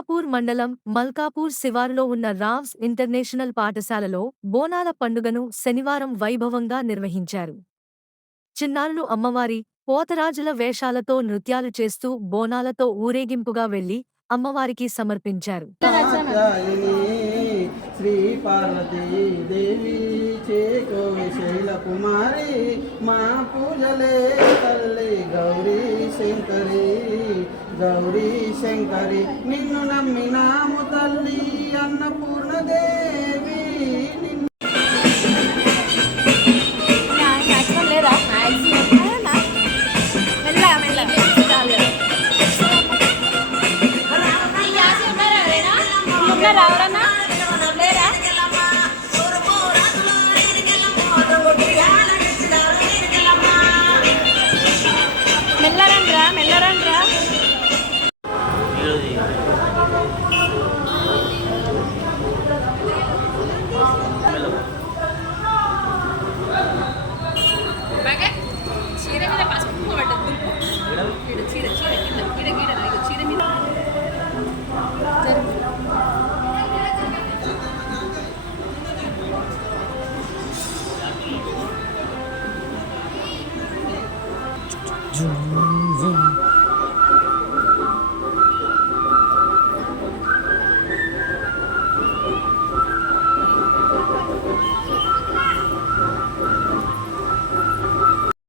మల్కాపూర్ మండలం మల్కాపూర్ శివారులో ఉన్న రావ్స్ ఇంటర్నేషనల్ పాఠశాలలో బోనాల పండుగను శనివారం వైభవంగా నిర్వహించారు. చిన్నారులు అమ్మవారి, పోతరాజుల వేషాలతో నృత్యాలు చేస్తూ బోనాలతో ఊరేగింపుగా వెళ్లి అమ్మవారికి సమర్పించారు. శ్రీ పార్వతీ దేవి చేకోవి శైలకుమారి మా పూజలే తల్లి గౌరీ శంకరి నిన్ను నమ్మినాము తల్లి అన్నపూర్ణదేవి.